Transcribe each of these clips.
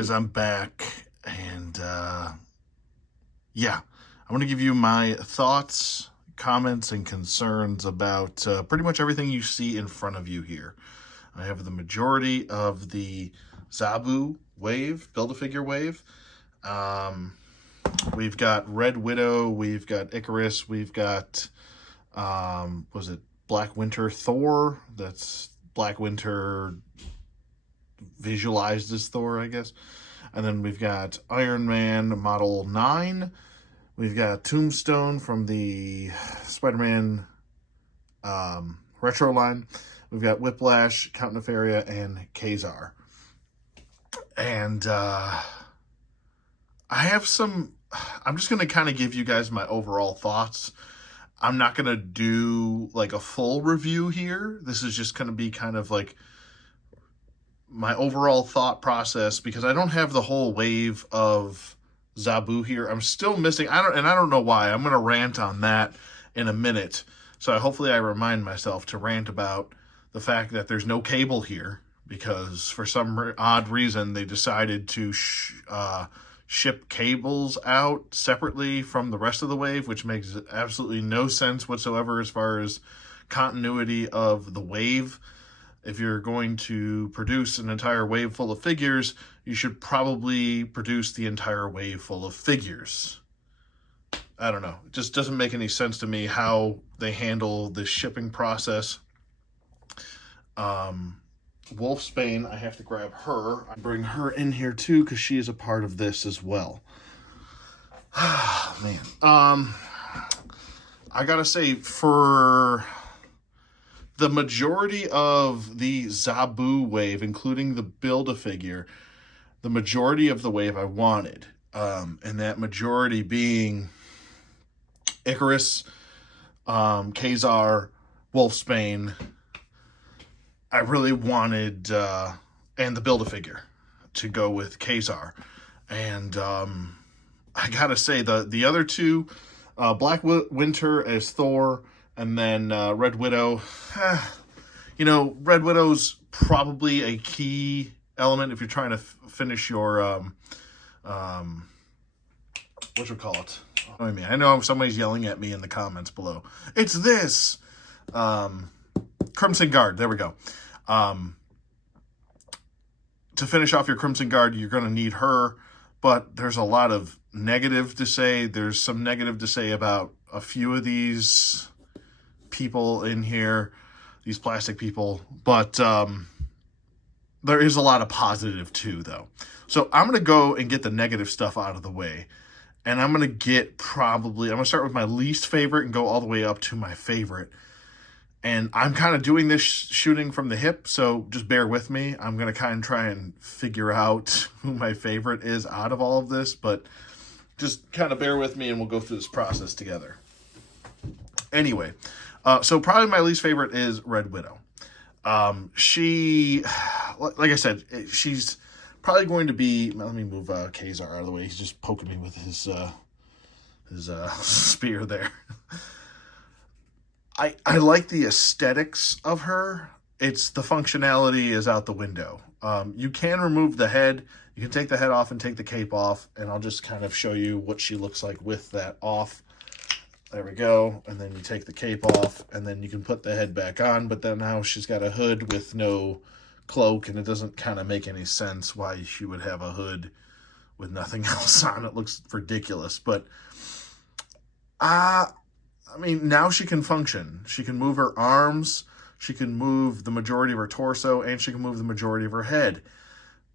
guys, I'm back, and yeah, I want to give you my thoughts, comments, and concerns about pretty much everything you see in front of you here. I have the majority of the Zabu wave, Build-A-Figure wave. We've got Red Widow, we've got Icarus, we've got, was it Black Winter Thor? That's Black Winter visualized as Thor, I guess. And then we've got Ironman Model 9. We've got Tombstone from the Spider-Man retro line. We've got Whiplash, Count Nefaria, and Kazar. And I have some... I'm just going to kind of give you guys my overall thoughts. I'm not going to do like a full review here. This is just going to be kind of like my overall thought process, because I don't have the whole wave of Zabu here. I'm still missing, I don't know why. I'm going to rant on that in a minute. So hopefully I remind myself to rant about the fact that there's no cable here, because for some odd reason they decided to ship cables out separately from the rest of the wave, which makes absolutely no sense whatsoever as far as continuity of the wave. If you're going to produce an entire wave full of figures, you should probably produce the entire wave full of figures. I don't know. It just doesn't make any sense to me how they handle the shipping process. Wolfsbane, I have to grab her. I bring her in here too, because she is a part of this as well. Man. I gotta say, for the majority of the Zabu wave, including the Build-A-Figure, the majority of the wave I wanted, and that majority being Icarus, Kazar, Wolfsbane. I really wanted, and the Build-A-Figure, to go with Kazar. And I gotta say, the other two, Black Winter as Thor, and then Red Widow. You know, Red Widow's probably a key element if you're trying to finish your, whatchamacallit? I mean, I know somebody's yelling at me in the comments below. It's this! Crimson Guard, there we go. To finish off your Crimson Guard, you're going to need her, but there's a lot of negative to say. There's some negative to say about a few of these people in here, these plastic people, but there is a lot of positive too, though. So I'm going to go and get the negative stuff out of the way, and I'm going to get I'm going to start with my least favorite and go all the way up to my favorite. And I'm kind of doing this shooting from the hip, so just bear with me. I'm going to kind of try and figure out who my favorite is out of all of this, but just kind of bear with me and we'll go through this process together. Anyway, so probably my least favorite is Red Widow. She, like I said, she's probably going to be, let me move Kazar out of the way. He's just poking me with his spear there. I like the aesthetics of her. It's the functionality is out the window. You can remove the head. You can take the head off and take the cape off, and I'll just kind of show you what she looks like with that off. There we go. And then you take the cape off, and then you can put the head back on, but then now she's got a hood with no cloak, and it doesn't kind of make any sense why she would have a hood with nothing else on. It looks ridiculous, but I mean, now she can function. She can move her arms, she can move the majority of her torso, and she can move the majority of her head.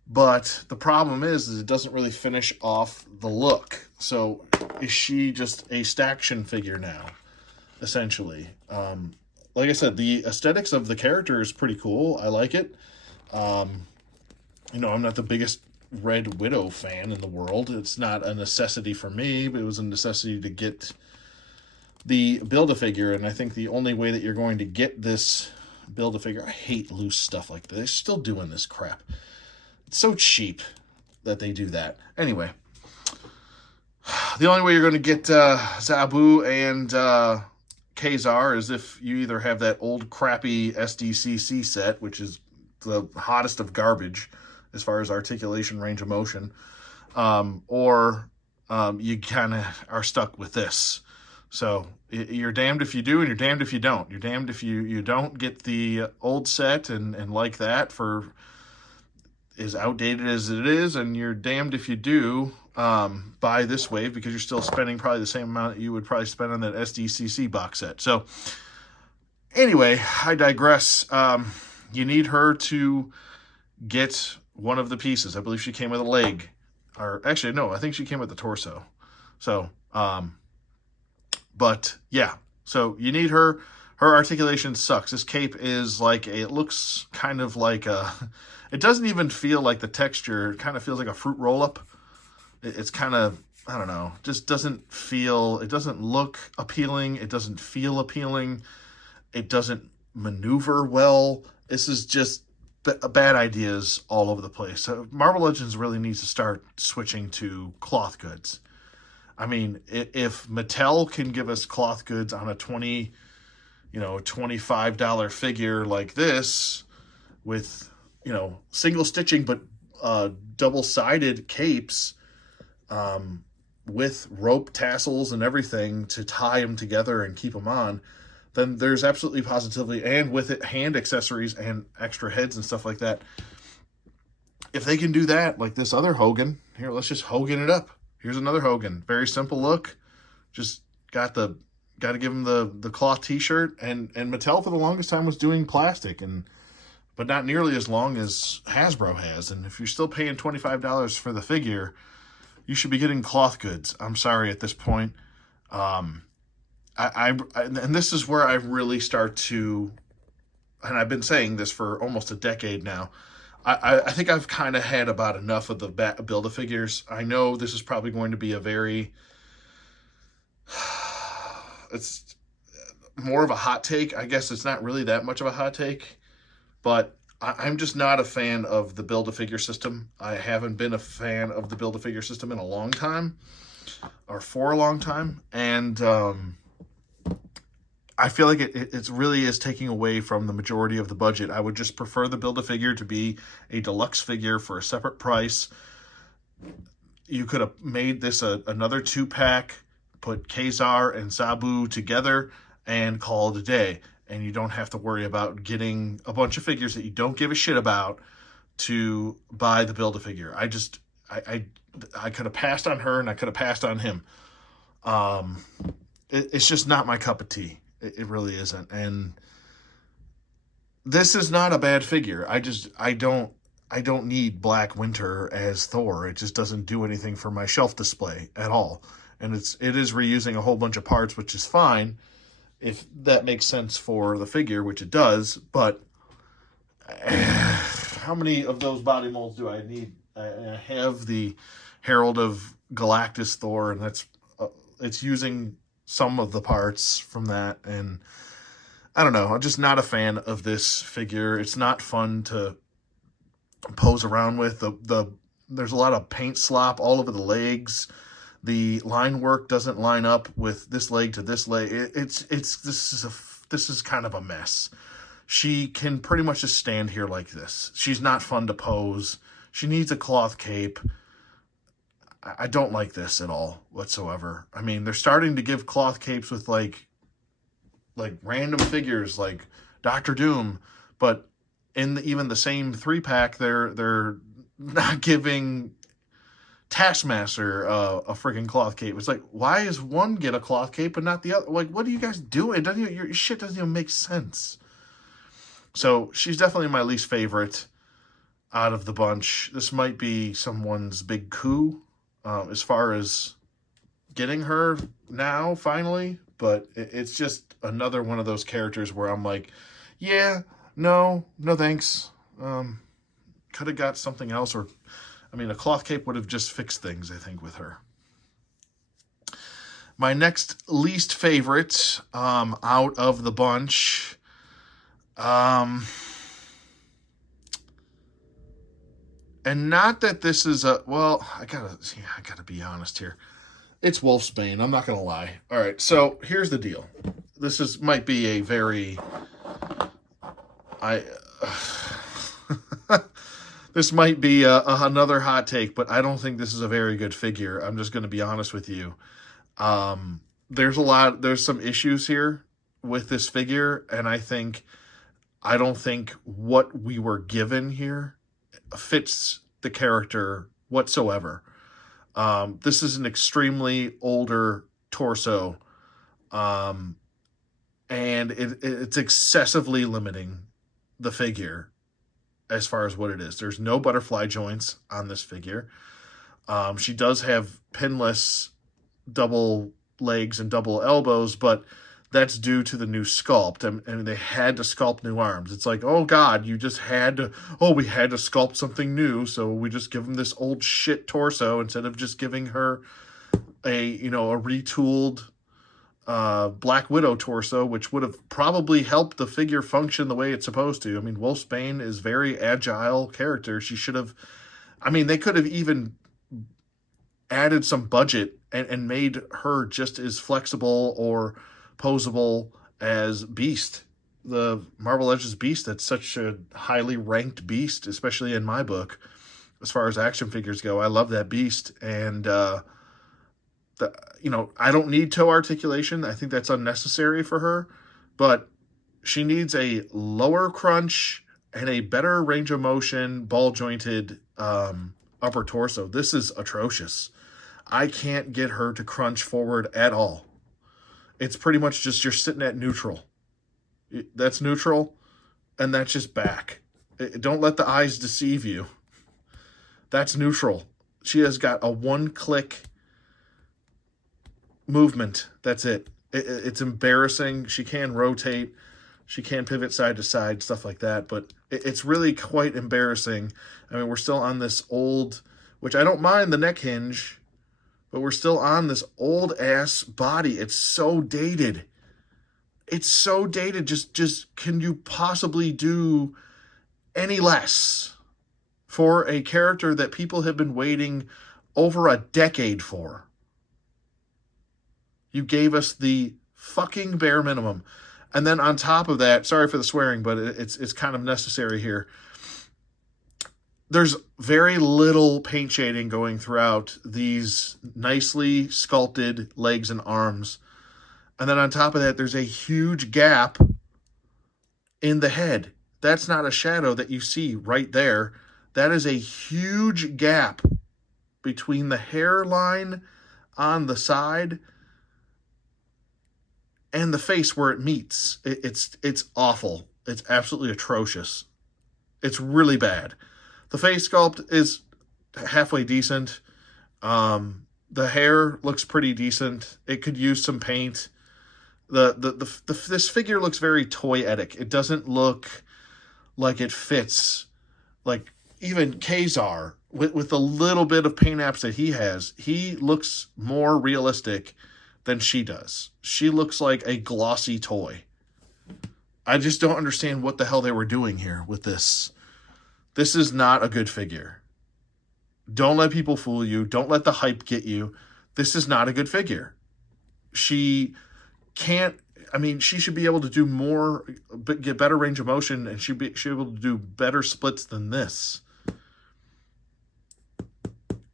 But the problem is it doesn't really finish off the look. So is she just a staction figure now, essentially? Like I said, the aesthetics of the character is pretty cool. I like it. You know, I'm not the biggest Red Widow fan in the world. It's not a necessity for me, but it was a necessity to get the Build-A-Figure, and I think the only way that you're going to get this Build-A-Figure, I hate loose stuff like this. They're still doing this crap. It's so cheap that they do that. Anyway, the only way you're going to get Zabu and Kazar is if you either have that old crappy SDCC set, which is the hottest of garbage, as far as articulation, range of motion, or you kind of are stuck with this. So you're damned if you do, and you're damned if you don't. You're damned if you don't get the old set and like that for as outdated as it is, and you're damned if you do buy this wave, because you're still spending probably the same amount that you would probably spend on that SDCC box set. So anyway, I digress. You need her to get one of the pieces. I believe she came with a leg, or actually, no, I think she came with the torso. So, but yeah, so you need her. Her articulation sucks. This cape is like it looks kind of like it doesn't even feel like the texture. It kind of feels like a fruit roll-up. It's kind of, I don't know, just doesn't feel, it doesn't look appealing. It doesn't feel appealing. It doesn't maneuver well. This is just bad ideas all over the place. So Marvel Legends really needs to start switching to cloth goods. I mean, if Mattel can give us cloth goods on a $25 figure like this with, single stitching, but double-sided capes with rope tassels and everything to tie them together and keep them on, then there's absolutely positively, and with it, hand accessories and extra heads and stuff like that. If they can do that, like this other Hogan, here, let's just Hogan it up. Here's another Hogan. Very simple look. Just got to give him the cloth t-shirt, and Mattel for the longest time was doing plastic, but not nearly as long as Hasbro has. And if you're still paying $25 for the figure, you should be getting cloth goods. I'm sorry at this point. And this is where I really start to, and I've been saying this for almost a decade now, I think I've kind of had about enough of the Build-A-Figures. I know this is probably going to be it's more of a hot take. I guess it's not really that much of a hot take, but I'm just not a fan of the Build-A-Figure system. I haven't been a fan of the Build-A-Figure system in a long time, or for a long time, and I feel like it really is taking away from the majority of the budget. I would just prefer the Build-A-Figure to be a deluxe figure for a separate price. You could have made this another 2-pack, put Kazar and Zabu together, and call it a day. And you don't have to worry about getting a bunch of figures that you don't give a shit about to buy the Build-A-Figure. I could have passed on her, and I could have passed on him. It's just not my cup of tea. It really isn't. And this is not a bad figure. I don't need Black Winter as Thor. It just doesn't do anything for my shelf display at all. And it is reusing a whole bunch of parts, which is fine if that makes sense for the figure, which it does. But how many of those body molds do I need? I have the Herald of Galactus Thor, and it's using some of the parts from that, and I don't know, I'm just not a fan of this figure. It's not fun to pose around with. There's a lot of paint slop all over the legs. The line work doesn't line up with this leg to this leg. This is kind of a mess. She can pretty much just stand here like this. She's not fun to pose. She needs a cloth cape. I don't like this at all whatsoever. I mean, they're starting to give cloth capes with like random figures like Doctor Doom, but in even the same 3-pack, they're not giving Taskmaster a freaking cloth cape. It's like, why is one get a cloth cape but not the other? Like, what are you guys doing? Your shit doesn't even make sense. So she's definitely my least favorite out of the bunch. This might be someone's big coup as far as getting her now, finally. But it's just another one of those characters where I'm like, yeah, no thanks. Could have got something else, or, I mean, a cloth cape would have just fixed things, I think, with her. My next least favorite out of the bunch, and not that this is I gotta be honest here. It's wolfsbane. I'm not gonna lie. All right, so here's the deal. This might be a very This might be another hot take, but I don't think this is a very good figure. I'm just going to be honest with you. There's some issues here with this figure, and I don't think what we were given here fits the character whatsoever. This is an extremely older torso, and it's excessively limiting the figure as far as what it is. There's no butterfly joints on this figure. She does have pinless double legs and double elbows, but that's due to the new sculpt. And they had to sculpt new arms. It's like, oh God, we had to sculpt something new, so we just give them this old shit torso instead of just giving her a retooled Black Widow torso, which would have probably helped the figure function the way it's supposed to. I mean, wolfsbane is very agile character. They could have even added some budget and made her just as flexible or posable as Beast, the Marvel Legends Beast. That's such a highly ranked beast, especially in my book. As far as action figures go, I love that Beast, and I don't need toe articulation. I think that's unnecessary for her, but she needs a lower crunch and a better range of motion, ball jointed upper torso. This is atrocious. I can't get her to crunch forward at all. It's pretty much just you're sitting at neutral. That's neutral, and that's just back. Don't let the eyes deceive you. That's neutral. She has got a one-click movement. That's it. It's embarrassing. She can rotate. She can pivot side to side, stuff like that. But it's really quite embarrassing. I mean, we're still on this old, which I don't mind the neck hinge, but we're still on this old ass body. It's so dated. It's so dated. Just can you possibly do any less for a character that people have been waiting over a decade for? You gave us the fucking bare minimum. And then on top of that, sorry for the swearing, but it's kind of necessary here. There's very little paint shading going throughout these nicely sculpted legs and arms. And then on top of that, there's a huge gap in the head. That's not a shadow that you see right there. That is a huge gap between the hairline on the side and the face where it meets. It's awful. It's absolutely atrocious. It's really bad. The face sculpt is halfway decent. The hair looks pretty decent. It could use some paint. This figure looks very toyetic. It doesn't look like it fits. Like even Kazar, with the little bit of paint apps that he has, he looks more realistic than she does. She looks like a glossy toy. I just don't understand what the hell they were doing here with this. This is not a good figure. Don't let people fool you. Don't let the hype get you. This is not a good figure. She should be able to do more, but get better range of motion, and she'd be able to do better splits than this.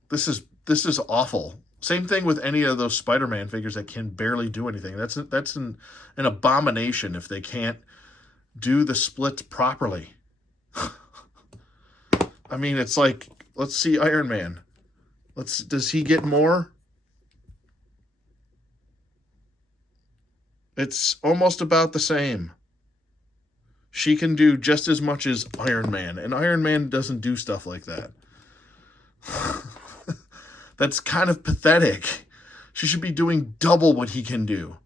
This is awful. Same thing with any of those Spider-Man figures that can barely do anything. That's an abomination if they can't do the splits properly. I mean, it's like, let's see Iron Man. Does he get more? It's almost about the same. She can do just as much as Iron Man, and Iron Man doesn't do stuff like that. That's kind of pathetic. She should be doing double what he can do.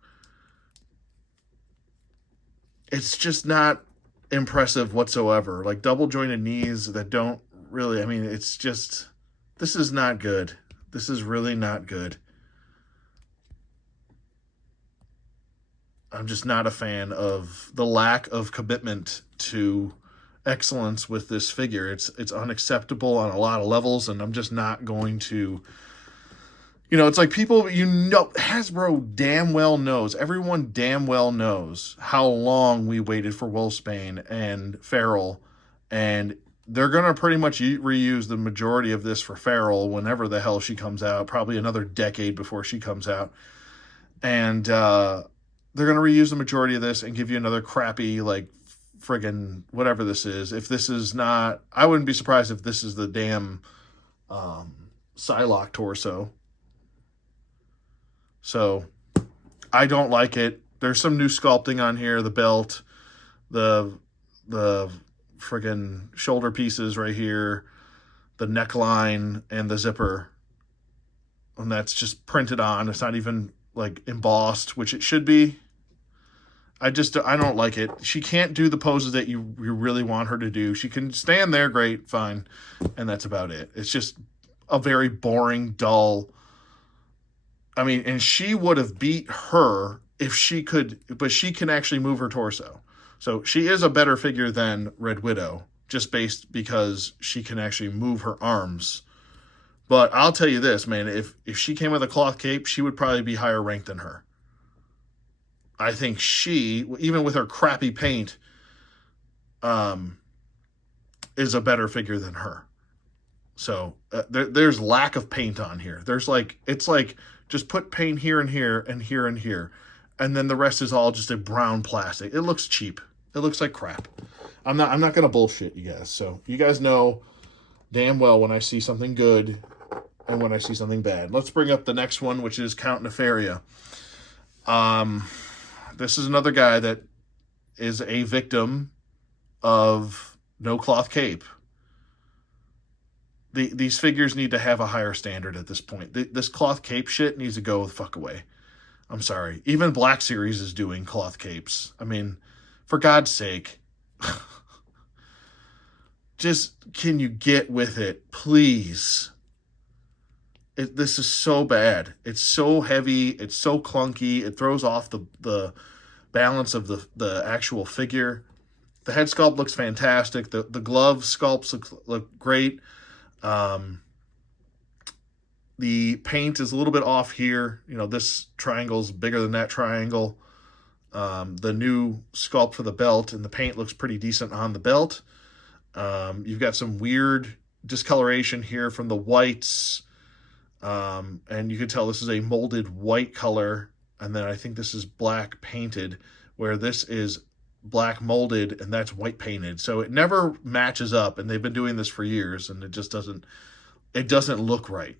It's just not impressive whatsoever. Like double jointed knees that don't really, it's just, this is not good. This is really not good. I'm just not a fan of the lack of commitment to excellence with this figure. It's unacceptable on a lot of levels, and I'm just not going to, it's like people, Hasbro damn well knows, everyone damn well knows how long we waited for Wolfsbane and Feral, and they're going to pretty much reuse the majority of this for Feral whenever the hell she comes out, probably another decade before she comes out. And they're going to reuse the majority of this and give you another crappy, like, friggin' whatever this is. If this is not, I wouldn't be surprised if this is the damn Psylocke torso. So, I don't like it. There's some new sculpting on here. The belt, the friggin' shoulder pieces right here, the neckline, and the zipper. And that's just printed on. It's not even, like, embossed, which it should be. I don't like it. She can't do the poses that you really want her to do. She can stand there, great, fine. And that's about it. It's just a very boring, dull. I mean, and she would have beat her if she could, but she can actually move her torso. So she is a better figure than Red Widow, just because she can actually move her arms. But I'll tell you this, man, if she came with a cloth cape, she would probably be higher ranked than her. I think she, even with her crappy paint, is a better figure than her. So there's lack of paint on here. It's like just put paint here and here and here and here, and then the rest is all just a brown plastic. It looks cheap. It looks like crap. I'm not gonna bullshit you guys. So you guys know damn well when I see something good and when I see something bad. Let's bring up the next one, which is Count Nefaria. This is another guy that is a victim of no cloth cape. These figures need to have a higher standard at this point. This cloth cape shit needs to go the fuck away. I'm sorry. Even Black Series is doing cloth capes. I mean, for God's sake. Just, can you get with it, please? This is so bad. It's so heavy. It's so clunky. It throws off the balance of the actual figure. The head sculpt looks fantastic. The glove sculpts look great. The paint is a little bit off here. You know, this triangle's bigger than that triangle. The new sculpt for the belt and the paint looks pretty decent on the belt. You've got some weird discoloration here from the whites. And you can tell this is a molded white color. And then I think this is black painted, where this is black molded and that's white painted. So it never matches up, and they've been doing this for years, and it just doesn't look right.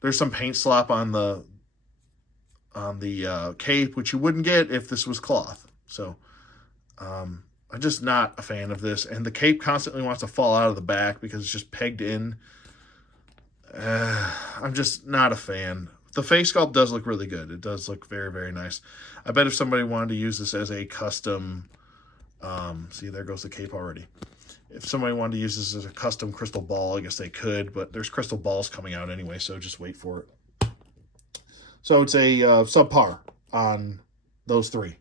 There's some paint slop on the cape, which you wouldn't get if this was cloth. So I'm just not a fan of this. And the cape constantly wants to fall out of the back because it's just pegged in. I'm just not a fan. The face sculpt does look really good. It does look very, very nice. I bet if somebody wanted to use this as a custom, see, there goes the cape already. If somebody wanted to use this as a custom crystal ball, I guess they could, but there's crystal balls coming out anyway, so just wait for it. So it's a subpar on those three.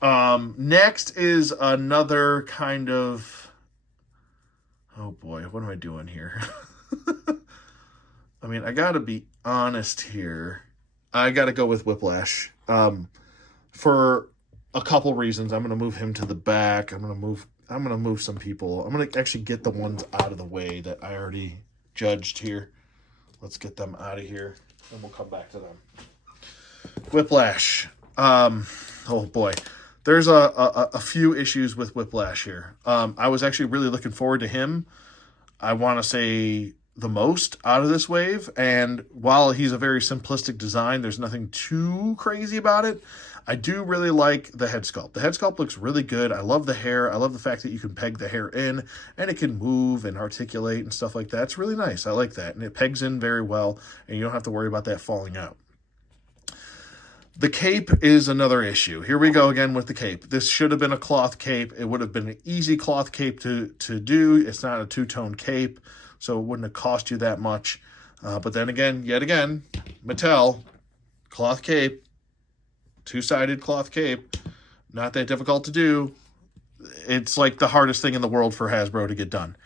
Next is another kind of, oh boy, what am I doing here? I mean, I gotta be honest here. I gotta go with Whiplash. For a couple reasons. I'm gonna move him to the back. I'm gonna move some people. I'm gonna actually get the ones out of the way that I already judged here. Let's get them out of here, and we'll come back to them. Whiplash. Oh boy. There's a few issues with Whiplash here. I was actually really looking forward to him. I want to say the most out of this wave, and while he's a very simplistic design, there's nothing too crazy about it. I do really like the head sculpt. The head sculpt looks really good. I love the hair. I love the fact that you can peg the hair in and it can move and articulate and stuff like that. It's really nice. I like that. And it pegs in very well, and you don't have to worry about that falling out. The cape is another issue. Here we go again with the cape. This should have been a cloth cape. It would have been an easy cloth cape to do. It's not a two-tone cape, so it wouldn't have cost you that much. But then again, yet again, Mattel, cloth cape, two-sided cloth cape, not that difficult to do. It's like the hardest thing in the world for Hasbro to get done.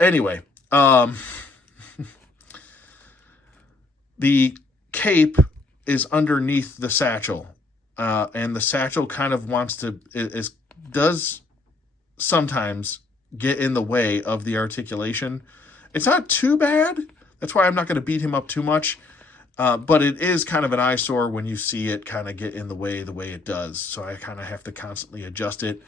Anyway, the cape is underneath the satchel. and the satchel kind of does sometimes get in the way of the articulation. It's not too bad. That's why I'm not going to beat him up too much. But it is kind of an eyesore when you see it kind of get in the way it does. So I kind of have to constantly adjust it.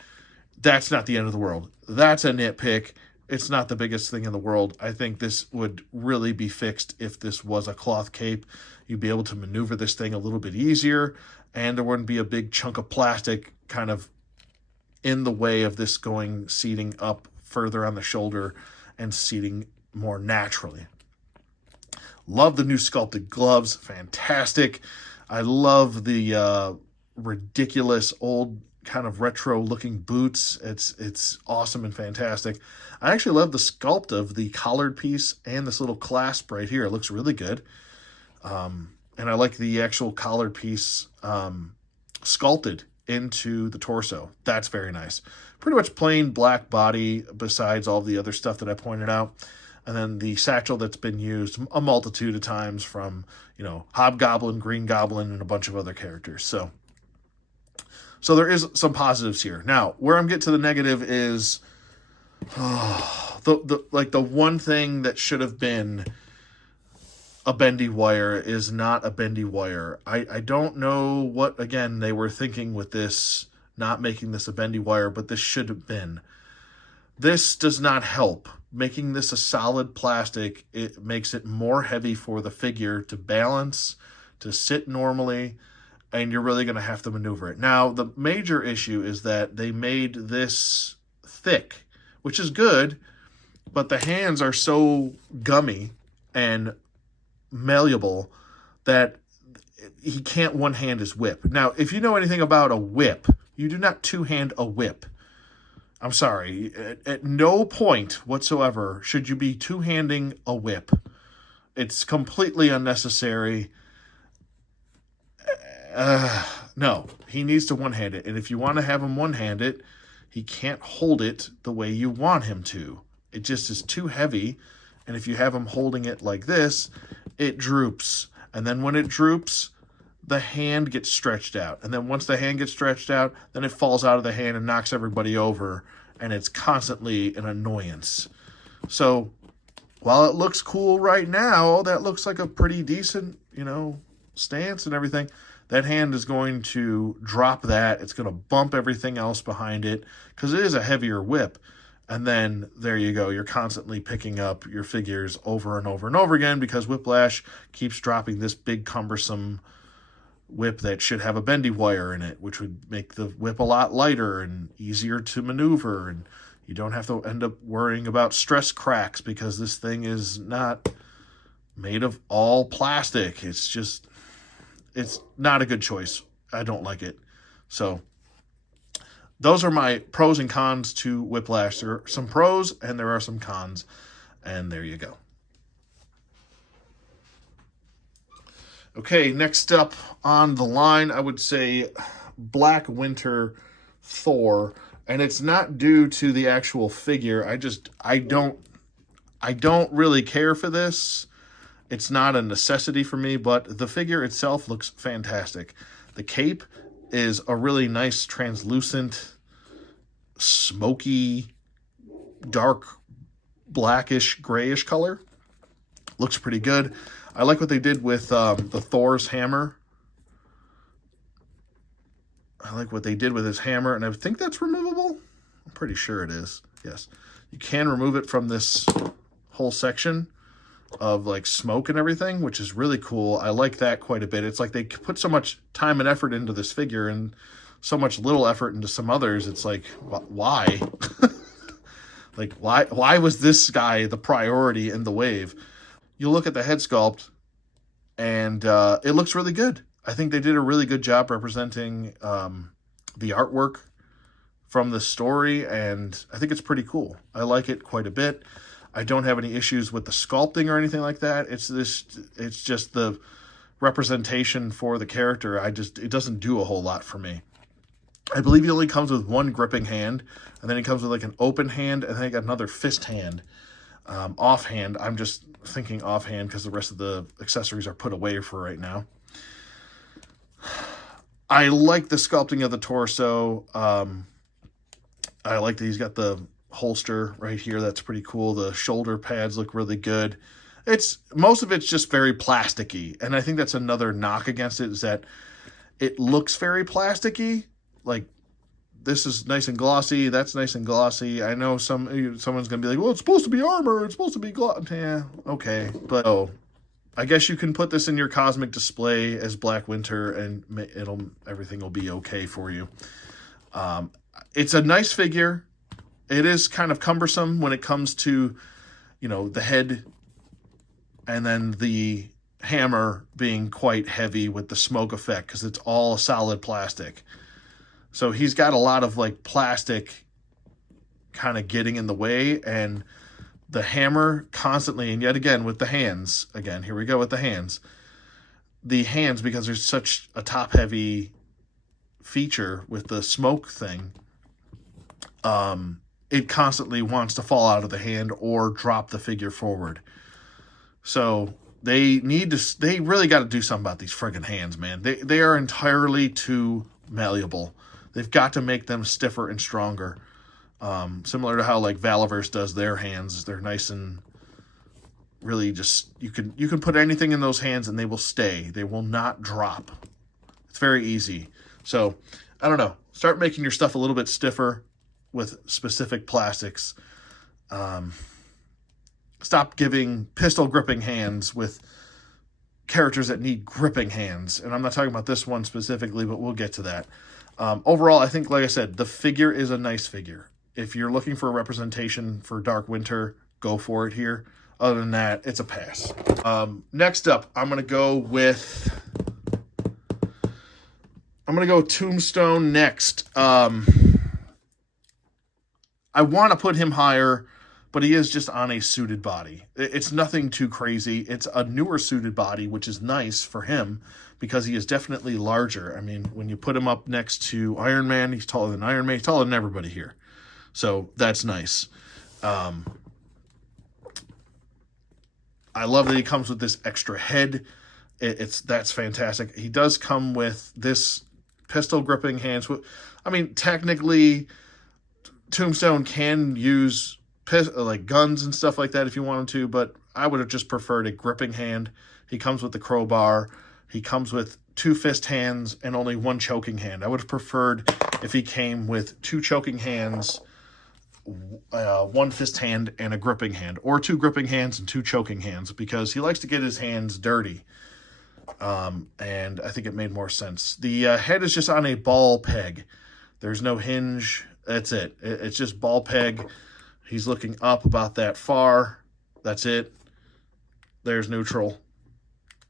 That's not the end of the world. That's a nitpick. It's not the biggest thing in the world. I think this would really be fixed if this was a cloth cape. You'd be able to maneuver this thing a little bit easier, and there wouldn't be a big chunk of plastic kind of in the way of this seating up further on the shoulder and seating more naturally. Love the new sculpted gloves. Fantastic. I love the ridiculous old kind of retro looking boots. It's awesome and fantastic. I actually love the sculpt of the collared piece and this little clasp right here. It looks really good. And I like the actual collared piece sculpted into the torso. That's very nice. Pretty much plain black body besides all the other stuff that I pointed out. And then the satchel that's been used a multitude of times from, Hobgoblin, Green Goblin, and a bunch of other characters. So there is some positives here. Now, where I'm getting to the negative is the one thing that should have been a bendy wire is not a bendy wire. I don't know what, again, they were thinking with this, not making this a bendy wire, but this should have been. This does not help. Making this a solid plastic, it makes it more heavy for the figure to balance, to sit normally, and you're really going to have to maneuver it. Now, the major issue is that they made this thick, which is good, but the hands are so gummy and malleable that he can't one-hand his whip. Now, if you know anything about a whip, you do not two-hand a whip. I'm sorry. At no point whatsoever should you be two-handing a whip. It's completely unnecessary. No, he needs to one-hand it. And if you want to have him one-hand it, he can't hold it the way you want him to. It just is too heavy. And if you have him holding it like this, it droops. And then when it droops, the hand gets stretched out. And then once the hand gets stretched out, then it falls out of the hand and knocks everybody over. And it's constantly an annoyance. So while it looks cool right now, that looks like a pretty decent, stance and everything. That hand is going to drop that. It's going to bump everything else behind it because it is a heavier whip. And then there you go. You're constantly picking up your figures over and over and over again because Whiplash keeps dropping this big cumbersome whip that should have a bendy wire in it, which would make the whip a lot lighter and easier to maneuver. And you don't have to end up worrying about stress cracks because this thing is not made of all plastic. It's not a good choice. I don't like it. So those are my pros and cons to Whiplash. There are some pros and there are some cons. And there you go. Okay, next up on the line, I would say Black Winter Thor. And it's not due to the actual figure. I don't really care for this. It's not a necessity for me, but the figure itself looks fantastic. The cape is a really nice, translucent, smoky, dark, blackish, grayish color. Looks pretty good. I like what they did with the Thor's hammer. I like what they did with his hammer, and I think that's removable. I'm pretty sure it is. Yes. You can remove it from this whole section of like smoke and everything, which is really cool. I like that quite a bit. It's like they put so much time and effort into this figure and so much little effort into some others. It's like, why? Like, why was this guy the priority in the wave? You look at the head sculpt, and it looks really good. I think they did a really good job representing the artwork from the story, and I think it's pretty cool. I like it quite a bit. I don't have any issues with the sculpting or anything like that. It's just the representation for the character. It doesn't do a whole lot for me. I believe he only comes with one gripping hand, and then he comes with like an open hand, and then I got another fist hand. Offhand, I'm just thinking offhand because the rest of the accessories are put away for right now. I like the sculpting of the torso. I like that he's got the holster right here. That's pretty cool. The shoulder pads look really good. It's most of it's just very plasticky, and I think that's another knock against it is that it looks very plasticky. Like this is nice and glossy. That's nice and glossy. I know someone's gonna be like, "Well, it's supposed to be armor. It's supposed to be gloss." Yeah, okay, but oh, I guess you can put this in your cosmic display as Black Winter, and everything will be okay for you. It's a nice figure. It is kind of cumbersome when it comes to, the head and then the hammer being quite heavy with the smoke effect because it's all solid plastic. So he's got a lot of like plastic kind of getting in the way, and the hammer constantly, and yet again with the hands, again, here we go with the hands. The hands, because there's such a top heavy feature with the smoke thing, it constantly wants to fall out of the hand or drop the figure forward. So they really got to do something about these friggin' hands, man. They are entirely too malleable. They've got to make them stiffer and stronger. Similar to how like Valiverse does their hands. They're nice and really just, you can put anything in those hands and they will stay. They will not drop. It's very easy. So I don't know. Start making your stuff a little bit stiffer with specific plastics. Stop giving pistol gripping hands with characters that need gripping hands. And I'm not talking about this one specifically, but we'll get to that. Overall, I think, like I said, the figure is a nice figure. If you're looking for a representation for Dark Winter, go for it here. Other than that, it's a pass. Next up, I'm going to go with Tombstone next. I want to put him higher, but he is just on a suited body. It's nothing too crazy. It's a newer suited body, which is nice for him because he is definitely larger. I mean, when you put him up next to Iron Man, he's taller than Iron Man. He's taller than everybody here. So that's nice. I love that he comes with this extra head. That's fantastic. He does come with this pistol gripping hands. I mean, technically, Tombstone can use like guns and stuff like that if you wanted to, but I would have just preferred a gripping hand. He comes with the crowbar. He comes with 2 fist hands and only 1 choking hand. I would have preferred if he came with 2 choking hands, 1 fist hand, and a gripping hand, or 2 gripping hands and 2 choking hands, because he likes to get his hands dirty. And I think it made more sense. The head is just on a ball peg. There's no hinge. That's it. It's just ball peg. He's looking up about that far. That's it. There's neutral.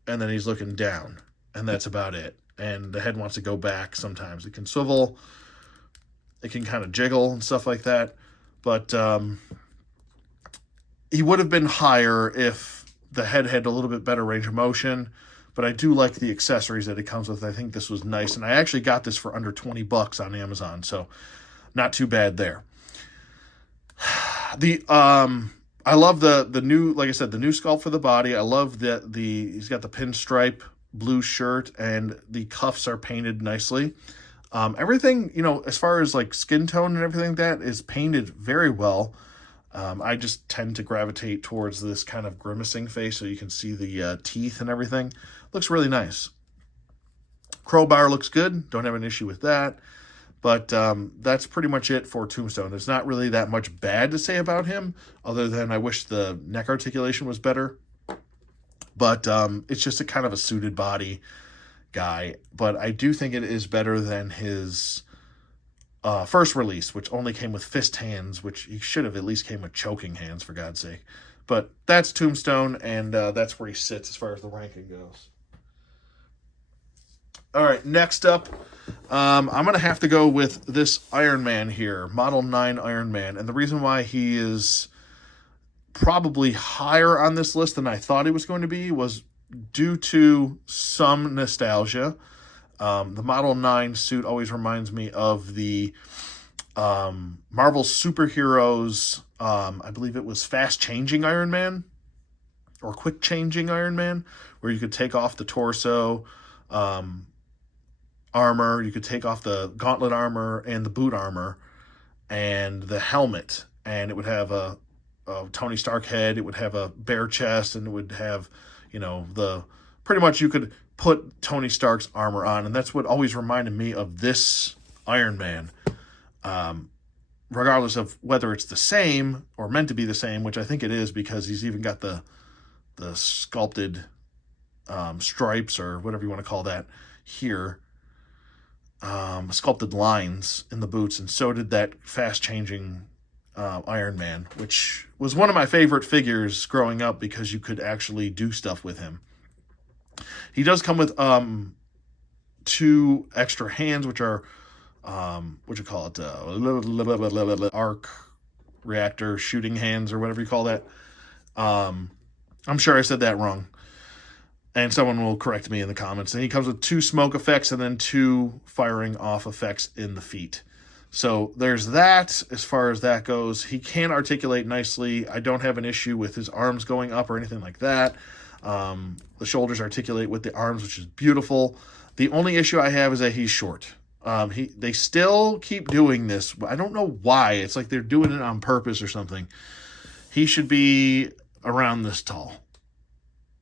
And then he's looking down. And that's about it. And the head wants to go back sometimes. It can swivel. It can kind of jiggle and stuff like that. But he would have been higher if the head had a little bit better range of motion. But I do like the accessories that it comes with. I think this was nice. And I actually got this for under $20 on Amazon. So not too bad there. I love the new, like I said, the new sculpt for the body. I love that he's got the pinstripe blue shirt and the cuffs are painted nicely. Everything, as far as like skin tone and everything like that is painted very well. I just tend to gravitate towards this kind of grimacing face so you can see the teeth and everything. Looks really nice. Crowbar looks good. Don't have an issue with that. But that's pretty much it for Tombstone. There's not really that much bad to say about him, other than I wish the neck articulation was better. But it's just a kind of a suited body guy. But I do think it is better than his first release, which only came with fist hands, which he should have at least came with choking hands, for God's sake. But that's Tombstone, and that's where he sits as far as the ranking goes. All right, next up, I'm going to have to go with this Ironman here, Model 9 Ironman. And the reason why he is probably higher on this list than I thought he was going to be was due to some nostalgia. The Model 9 suit always reminds me of the Marvel Superheroes, I believe it was Fast Changing Iron Man, or Quick Changing Iron Man, where you could take off the torso, armor. You could take off the gauntlet armor and the boot armor and the helmet, and it would have a Tony Stark head. It would have a bare chest, and it would have, the pretty much you could put Tony Stark's armor on, and that's what always reminded me of this Iron Man. Regardless of whether it's the same or meant to be the same, which I think it is because he's even got the sculpted stripes or whatever you want to call that here, sculpted lines in the boots, and so did that fast-changing Iron Man, which was one of my favorite figures growing up because you could actually do stuff with him. He does come with 2 extra hands, which are what you call it, arc reactor shooting hands or whatever you call that. I'm sure I said that wrong, and someone will correct me in the comments. And he comes with 2 smoke effects and then 2 firing off effects in the feet. So there's that as far as that goes. He can articulate nicely. I don't have an issue with his arms going up or anything like that. The shoulders articulate with the arms, which is beautiful. The only issue I have is that he's short. They still keep doing this. I don't know why. It's like they're doing it on purpose or something. He should be around this tall.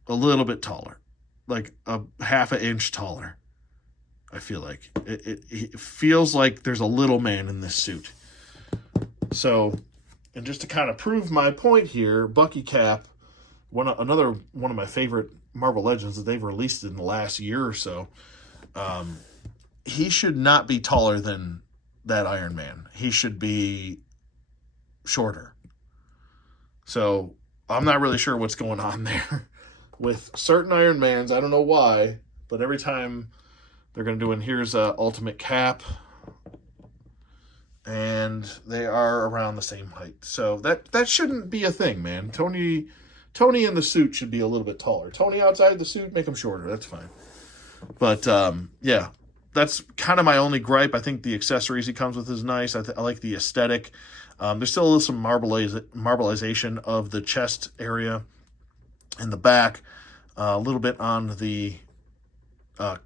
A little bit taller. Like a half an inch taller. I feel like. It feels like there's a little man in this suit. So, and just to kind of prove my point here, Bucky Cap, another one of my favorite Marvel Legends that they've released in the last year or so, he should not be taller than that Iron Man. He should be shorter. So I'm not really sure what's going on there with certain Iron Mans. I don't know why, but every time they're going to do, and here's Ultimate Cap, and they are around the same height. So that shouldn't be a thing, man. Tony in the suit should be a little bit taller. Tony outside the suit, make him shorter. That's fine. But yeah, that's kind of my only gripe. I think the accessories he comes with is nice. I like the aesthetic. There's still some marbleization of the chest area in the back. A little bit on the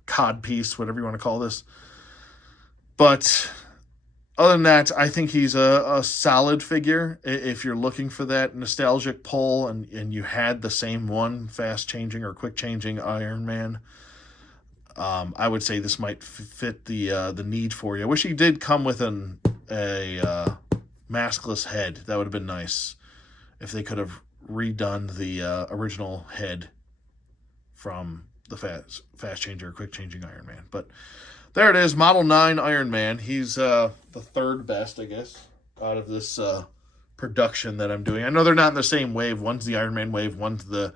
cod piece, whatever you want to call this. But other than that, I think he's a solid figure. If you're looking for that nostalgic pull and you had the same one, fast-changing or quick-changing Iron Man, I would say this might fit the need for you. I wish he did come with a maskless head. That would have been nice if they could have redone the original head from the fast changing or quick changing Iron Man. But there it is, Model 9 Iron Man. He's the third best, I guess, out of this production that I'm doing. I know they're not in the same wave. One's the Iron Man wave, one's the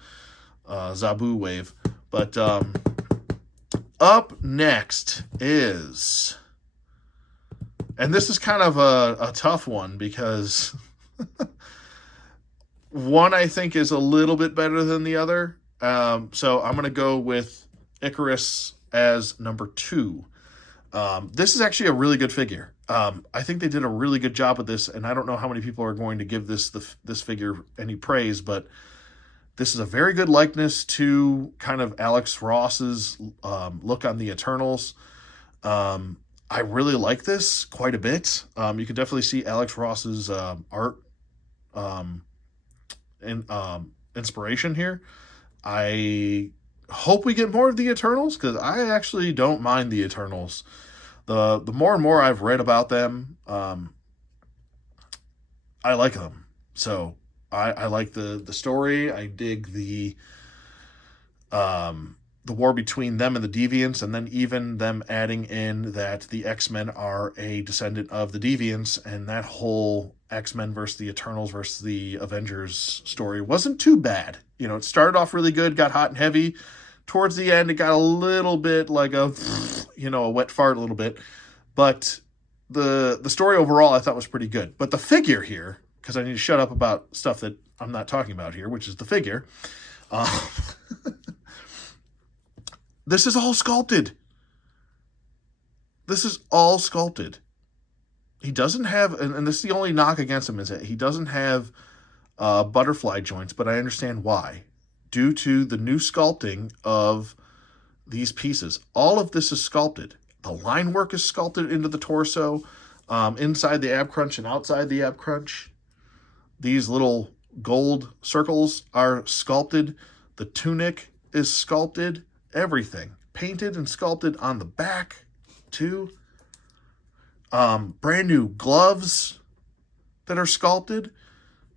Zabu wave. But up next is, and this is kind of a tough one because one I think is a little bit better than the other. So I'm going to go with Icarus as number 2. This is actually a really good figure. I think they did a really good job with this, and I don't know how many people are going to give this figure any praise, but this is a very good likeness to kind of Alex Ross's look on the Eternals. I really like this quite a bit. You can definitely see Alex Ross's art and inspiration here. I hope we get more of the Eternals because I actually don't mind the Eternals. The more and more I've read about them, I like them. So I like the story. I dig the war between them and the Deviants, and then even them adding in that the X-Men are a descendant of the Deviants, and that whole X-Men versus the Eternals versus the Avengers story wasn't too bad. It started off really good, got hot and heavy. Towards the end, it got a little bit like a wet fart a little bit. But the story overall I thought was pretty good. But the figure here, because I need to shut up about stuff that I'm not talking about here, which is the figure. This is all sculpted. This is all sculpted. He doesn't have, and this is the only knock against him, is that he doesn't have butterfly joints, but I understand why. Due to the new sculpting of these pieces. All of this is sculpted. The line work is sculpted into the torso, inside the ab crunch and outside the ab crunch. These little gold circles are sculpted. The tunic is sculpted. Everything. Painted and sculpted on the back, too. Brand new gloves that are sculpted.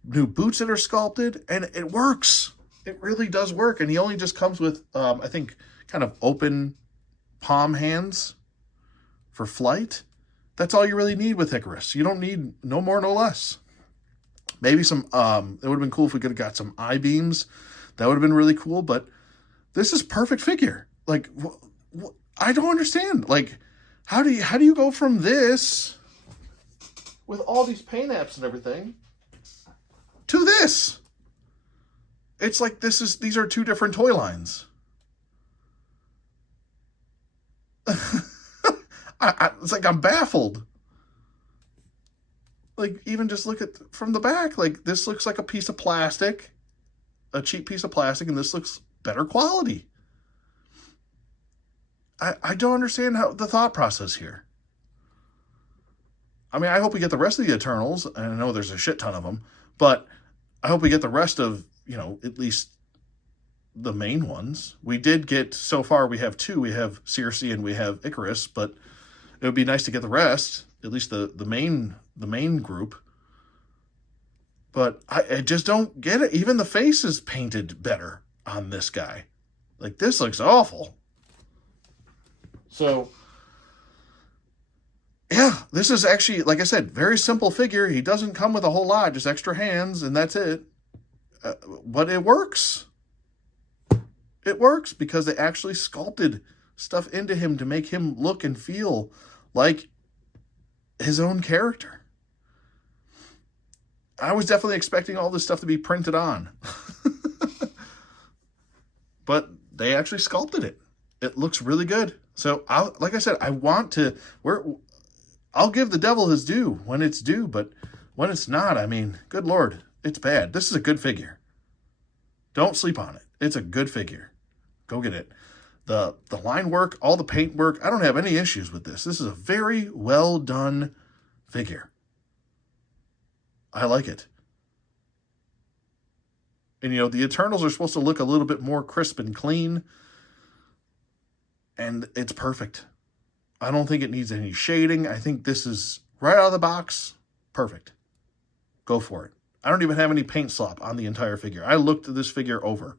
New boots that are sculpted. And it works. It really does work. And he only just comes with, I think, kind of open palm hands for flight. That's all you really need with Icarus. You don't need no more, no less. Maybe some, it would have been cool if we could have got some I-beams. That would have been really cool, but this is perfect figure. Like, I don't understand. Like, how do you go from this with all these paint apps and everything to this? It's like these are two different toy lines. It's like I'm baffled. Like, even just look at from the back. Like, this looks like a piece of plastic, a cheap piece of plastic, and this looks better quality. I don't understand how the thought process here. I mean, I hope we get the rest of the Eternals, and I know there's a shit ton of them, but I hope we get the rest of, at least the main ones. We did get, so far we have two. We have Circe and we have Icarus, but it would be nice to get the rest, at least the main group. But I just don't get it. Even the face is painted better on this guy. Like, this looks awful. So, yeah, this is actually, like I said, very simple figure. He doesn't come with a whole lot, just extra hands, and that's it. But it works. It works because they actually sculpted stuff into him to make him look and feel like his own character. I was definitely expecting all this stuff to be printed on. But they actually sculpted it. It looks really good. So, like I said, I'll give the devil his due when it's due, but when it's not, I mean, good Lord, it's bad. This is a good figure. Don't sleep on it. It's a good figure. Go get it. The line work, all the paint work, I don't have any issues with this. This is a very well done figure. I like it. And, the Eternals are supposed to look a little bit more crisp and clean. And it's perfect. I don't think it needs any shading. I think this is right out of the box. Perfect. Go for it. I don't even have any paint slop on the entire figure. I looked at this figure over.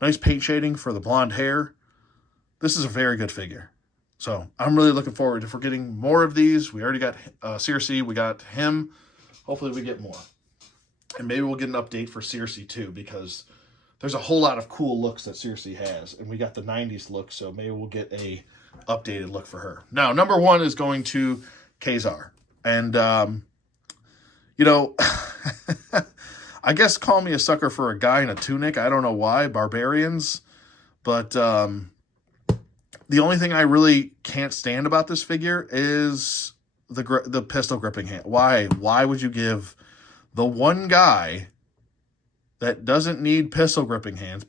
Nice paint shading for the blonde hair. This is a very good figure. So I'm really looking forward to getting more of these. We already got Circe. We got him. Hopefully we get more. And maybe we'll get an update for Circe too, because there's a whole lot of cool looks that Circe has. And we got the 90s look, so maybe we'll get a updated look for her. Now, number one is going to Kazar. And, I guess call me a sucker for a guy in a tunic. I don't know why, barbarians. But the only thing I really can't stand about this figure is the pistol gripping hand. Why? Why would you give the one guy that doesn't need pistol gripping hands?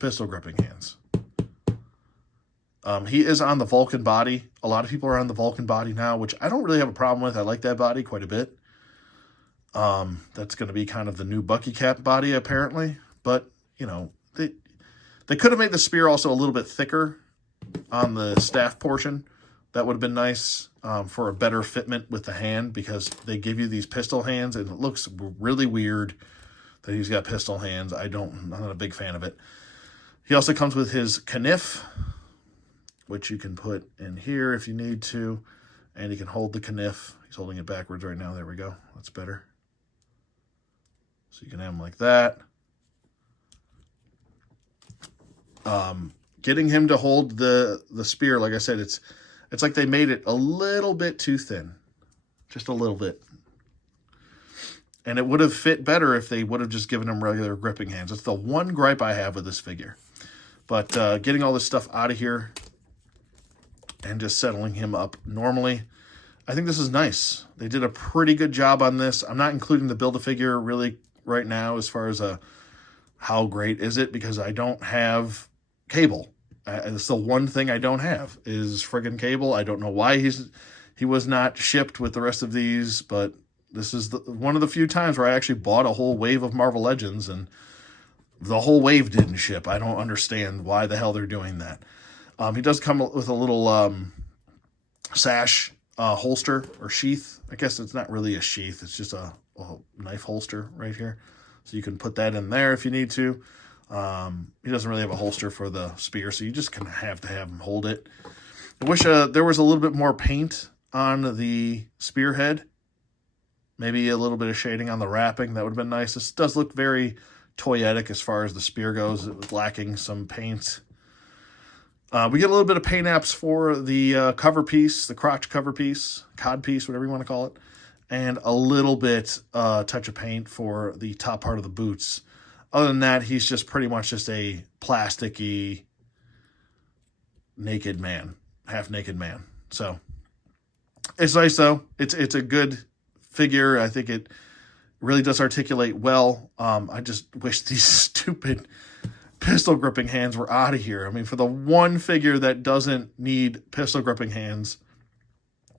He is on the Vulcan body. A lot of people are on the Vulcan body now, which I don't really have a problem with. I like that body quite a bit. That's going to be kind of the new Bucky Cap body, apparently. But, they could have made the spear also a little bit thicker on the staff portion. That would have been nice for a better fitment with the hand, because they give you these pistol hands, and it looks really weird that he's got pistol hands. I'm not a big fan of it. He also comes with his kniff, which you can put in here if you need to, and he can hold the kniff. He's holding it backwards right now. There we go. That's better. So you can have him like that. Getting him to hold the spear, like I said, it's like they made it a little bit too thin. Just a little bit. And it would have fit better if they would have just given him regular gripping hands. It's the one gripe I have with this figure. But getting all this stuff out of here and just settling him up normally, I think this is nice. They did a pretty good job on this. I'm not including the Build-A-Figure really right now as far as how great is it, because I don't have cable. It's the one thing I don't have is friggin' cable. I don't know why he was not shipped with the rest of these, but this is one of the few times where I actually bought a whole wave of Marvel Legends and the whole wave didn't ship. I don't understand why the hell they're doing that. He does come with a little sash holster or sheath. I guess it's not really a sheath. It's just a knife holster right here. So you can put that in there if you need to. He doesn't really have a holster for the spear, so you just kind of have to have him hold it. I wish there was a little bit more paint on the spearhead. Maybe a little bit of shading on the wrapping. That would have been nice. This does look very toyetic as far as the spear goes. It was lacking some paint. We get a little bit of paint apps for the cover piece, the crotch cover piece, cod piece, whatever you want to call it, and a little bit touch of paint for the top part of the boots. Other than that, he's just pretty much just a plasticky naked man, half-naked man. So it's nice, though. It's a good figure. I think it really does articulate well. I just wish these stupid pistol gripping hands were out of here. I mean, for the one figure that doesn't need pistol gripping hands,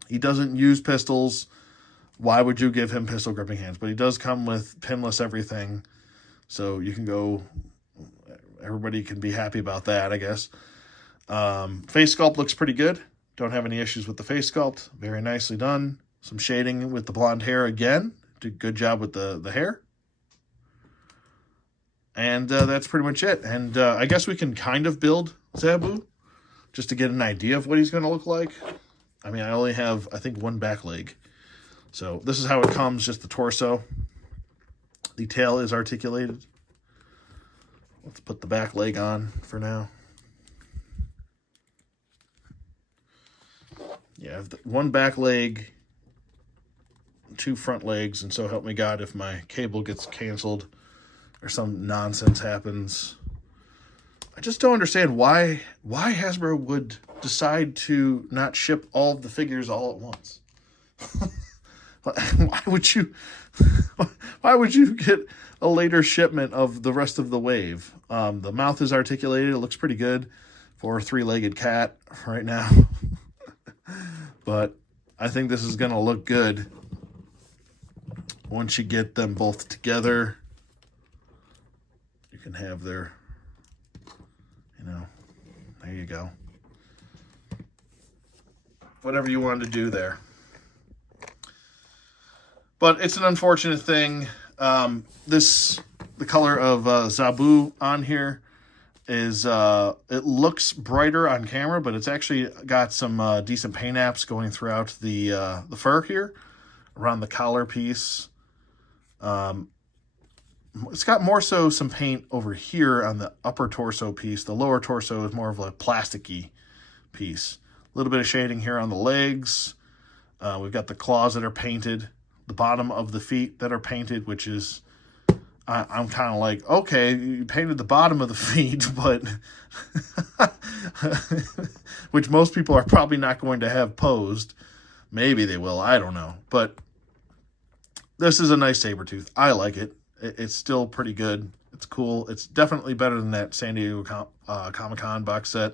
he doesn't use pistols. Why would you give him pistol gripping hands? But he does come with pinless everything. So you can go, everybody can be happy about that, I guess. Face sculpt looks pretty good. Don't have any issues with the face sculpt. Very nicely done. Some shading with the blonde hair again. Did a good job with the hair. And that's pretty much it. And I guess we can kind of build Zabu just to get an idea of what he's going to look like. I mean, I only have, I think, one back leg. So this is how it comes, just the torso. The tail is articulated. Let's put the back leg on for now. Yeah, I have one back leg, 2 front legs, and so help me God if my cable gets canceled or some nonsense happens. I just don't understand why Hasbro would decide to not ship all of the figures all at once. Why would you get a later shipment of the rest of the wave? The mouth is articulated. It looks pretty good for a 3-legged cat right now. But I think this is going to look good once you get them both together. You can have their, there you go. Whatever you wanted to do there. But it's an unfortunate thing. The color of Zabu on here is, it looks brighter on camera, but it's actually got some decent paint apps going throughout the fur here, around the collar piece. It's got more so some paint over here on the upper torso piece. The lower torso is more of a plasticky piece. A little bit of shading here on the legs. We've got the claws that are painted. The bottom of the feet that are painted, which is, I'm kind of like, okay, you painted the bottom of the feet, but which most people are probably not going to have posed. Maybe they will, I don't know. But this is a nice saber tooth. I like it. It's still pretty good. It's cool. It's definitely better than that San Diego Comic-Con box set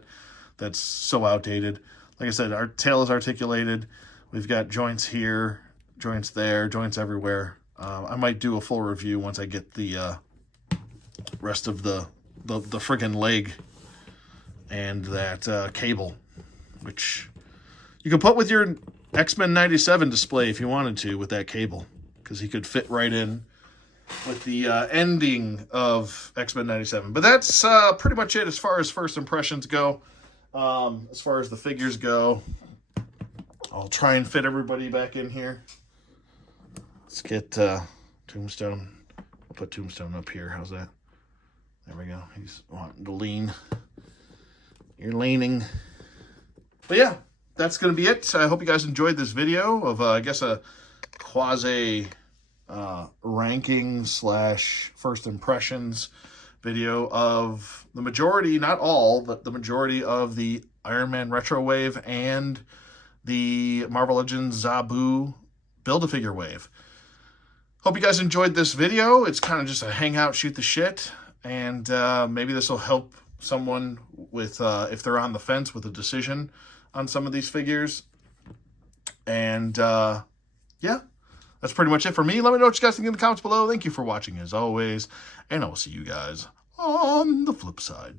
that's so outdated. Like I said, our tail is articulated. We've got joints here, joints there, joints everywhere. I might do a full review once I get the rest of the friggin' leg and that cable, which you could put with your X-Men 97 display if you wanted to with that cable, because he could fit right in with the ending of X-Men 97. But that's pretty much it as far as first impressions go. As far as the figures go, I'll try and fit everybody back in here. Let's get Tombstone. I'll put Tombstone up here. How's that? There we go. He's wanting to lean. You're leaning. But yeah, that's going to be it. I hope you guys enjoyed this video of, I guess, a quasi ranking / first impressions video of the majority, not all, but the majority of the Ironman Retro Wave and the Marvel Legends Zabu Build-A-Figure Wave. Hope you guys enjoyed this video. It's kind of just a hangout, shoot the shit, and maybe this will help someone with, if they're on the fence with a decision on some of these figures. And, yeah, that's pretty much it for me. Let me know what you guys think in the comments below. Thank you for watching as always, and I will see you guys on the flip side.